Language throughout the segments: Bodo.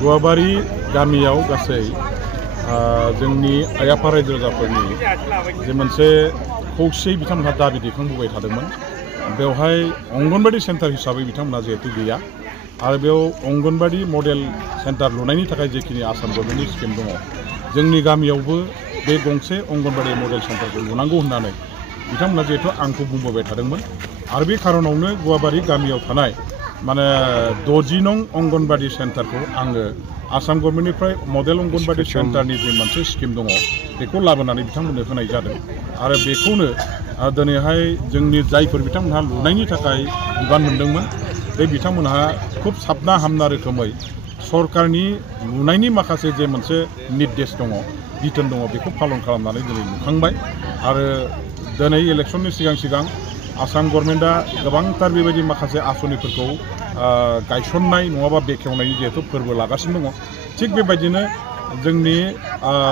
गुवाबारि गामियाव गासै जोंनि आइ आफा रायजो राजाफोरनि जे मोनसे खौसे बिथांमोनहा दाबि दैखांबोबाय थादोंमोन बेवहाय अंगनबादि सेन्टार हिसाबै बिथांमोनहा जिहेतु गैया आरो बेयाव अंगनबादि मडेल सेन्टार लुनायनि थाखाय जेखिनि आसाम गभर्नमेन्टनि स्किम दङ जोंनि गामियावबो बे गंसे अंगनबादि मडेल सेन्टारखौ लुनांगौ होननानै बिथांमोनहा जिहेतु आंखौ बुंबोबाय थादोंमोन आरो बे खारनावनो गुवाबारि गामियाव थानाय माने 60 नं अंगनबादि सेन्टारखौ आङो आसाम गभर्नमेन्टनिफ्राय मडेल अंगनबादि सेन्टारनि जे मोनसे स्किम दङ बेखौ लाबोनानै बिथांमोननो होनाय जादों आरो बेखौनो दिनैहाय जोंनि जायफोर बिथांमोनहा लुनायनि थाखाय बिबान मोनदोंमोन बे बिथांमोनहा खुब साबना हामना रोखोमै सरकारनि लुनायनि माखासे जे मोनसे निर्देश दङ बिथोन दङ बेखौ पालन खालामनानै दिनै लुखांबाय आरो दिनै इलेक्शननि सिगां आसाम गभर्नमेन्टआ गोबांथार बेबायदि माखासे आसनिफोरखौ गायसननाय नङाबा बेखेवनायनि जिहेतु फोरबो लागासिनो दङ थिग बेबायदिनो जोंनि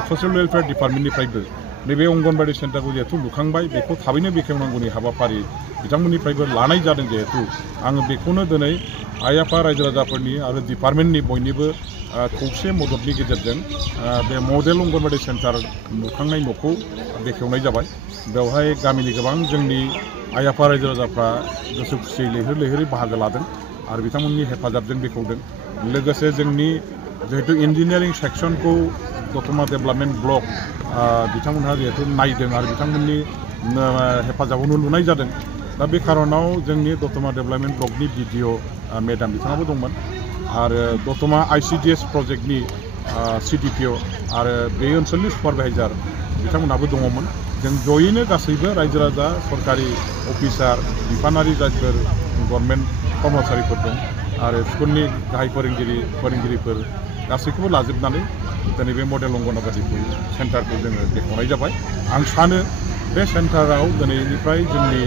ससियेल वेलफेयार डिपार्टमेन्टनिफ्रायबो नैबे अंगनबादि सेन्टारखौ जिहेतु लुखांबाय बेखौ थाबैनो बेखेवनांगौनि हाबाफारि बिथांमोननिफ्रायबो लानाय जादों जिहेतु आङो बेखौनो दिनै आइ आफा रायजो राजाफोरनि आरो डिपार्टमेन्टनि बयनिबो खौसे मददनि गेजेरजों बे मडेल अंगनबादि सेन्टार लुखांनाय न'खौ बेखेवनाय जाबाय बेवहाय गामिनि गोबां जोंनि आइ आफा रायजो राजाफ्रा गोसो खुसियै लैहोर लैहोरै बाहागो लादों आरो बिथांमोननि हेफाजाबजों बेखेवदों लोगोसे जोंनि जिहेतु इन्जिनियारिं सेक्सनखौ दतमा डेभेलपमेन्ट ब्लक बिथांमोनहा जिहेतु नायदों आरो बिथांमोननि हेफाजाबावनो लुनाय जादों दा बे खारनाव जोंनि दतमा डेभेलपमेन्ट ब्लकनि बिडिअ मेडाम बिथाङाबो दंमोन आरो दतमा ICDS प्रजेक्टनि CDPO आरो बे ओनसोलनि सुपारभाइजार बिथांमोनहाबो दङमोन जों जयैनो गासैबो रायजो राजा सरकारि अफिसार बिफानारि जायफोर गभर्नमेन्ट कर्मचारिफोर दं आरो स्कुलनि गाहाय फोरोंगिरिफोर गासैखौबो लाजोबनानै दिनै बे मडेल अंगनबादि सेन्टारखौ जोङो बेखेवनाय जाबाय आं सानो बे सेन्टाराव दिनैनिफ्राय जोंनि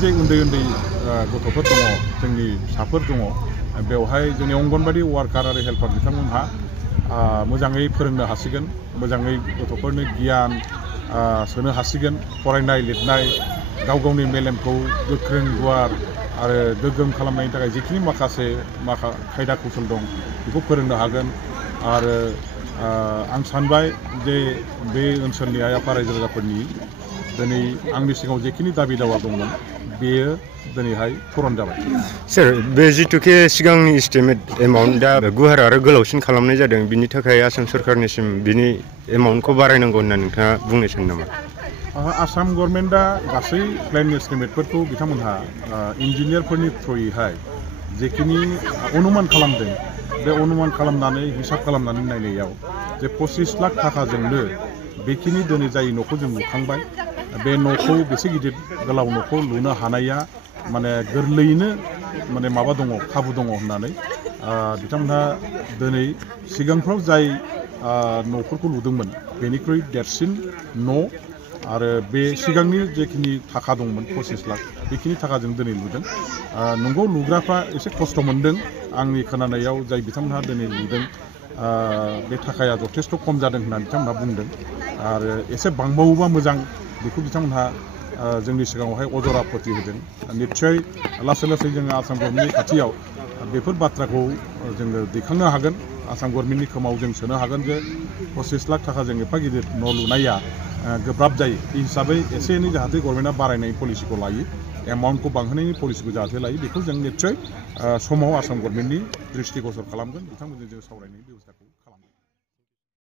जे उन्दै गथ'फोर दङ जोंनि फिसाफोर दङ बेवहाय जोंनि अंगनबादि वार्कार आरो हेल्पार बिथांमोनहा मोजाङै फोरोंनो हासिगोन मोजाङै गथ'फोरनो गियान सोनो हासिगोन फरायनाय लिरनाय गावनि मेलेमखौ गोख्रों गुवार आरो गोग्गोम खालामनायनि थाखाय जिखिनि माखासे खायदा कौशल दं बेखौ फोरोंनो हागोन आरो आं सानबाय जे बे ओनसोलनि आइ आफा रायजो राजाफोरनि दिनै आंनि सिगाङाव जेखिनि दाबि दावा दंमोन बेयो दिनैहाय पुरन जाबाय सार बे जिथुके सिगांनि इस्टिमेट एमाउन्टआ गुवार आरो गोलावसिन खालामनाय जादों बिनि थाखाय आसाम सरकारनिसिम बिनि एमाउन्टखौ बारायनांगौ होनना नोंथाङा बुंनो सानो नामा आसाम गभर्नमेन्टआ गासै प्लेन एस्टिमेटफोरखौ बिथांमोनहा इन्जिनियारफोरनि थ्रुयैहाय जेखिनि अनुमान खालामदों बे अनुमान खालामनानै हिसाब खालामनानै नायनायाव जे 25 लाख थाखाजोंनो बेखिनि दिनै जाय न'खौ जों लुखांबाय बे न'खौ बेसे गिदिर गोलाव न'खौ लुनो हानाया माने गोरलैयैनो माने माबा दङ खाबु दङ होननानै बिथांमोनहा दिनै सिगांफ्राव जाय न'फोरखौ लुदोंमोन बेनिख्रुइ देरसिन न' आरो बे सिगांनि जेखिनि थाखा दंमोन 25 लाख बेखिनि थाखाजों दिनै लुदों नंगौ लुग्राफ्रा एसे खस्थ' मोनदों आंनि खोनानायाव जाय बिथांमोनहा दिनै लुदों बे थाखाया जथेस्थ' खम जादों होननानै बिथांमोनहा बुंदों आरो एसे बांबावोबा मोजां बेखौ बिथांमोनहा जोंनि सिगाङावहाय अजरा फथि होदों निस्सय लासै लासै जोङो आसाम गभर्नमेन्टनि खाथियाव बेफोर बाथ्राखौ जोङो दैखांनो हागोन आसाम गभर्नमेन्टनि खोमाव जों सोनो हागोन जे 25 लाख थाखा जों एफा गिदिर न' लुनाया गोब्राब जायो बे हिसाबै एसे एनै जाहाथे गभर्नमेन्टआ बारायनाय पलिसिखौ लायो एमाउन्टखौ बांहोनायनि पलिसिखौ जाहाथे लायो बेखौ जों निस्सय समाव आसाम गभर्नमेन्टनि दृष्टिगोचर खालामगोन बिथांमोनजों जों सावरायनायनि बेबस्थाखौ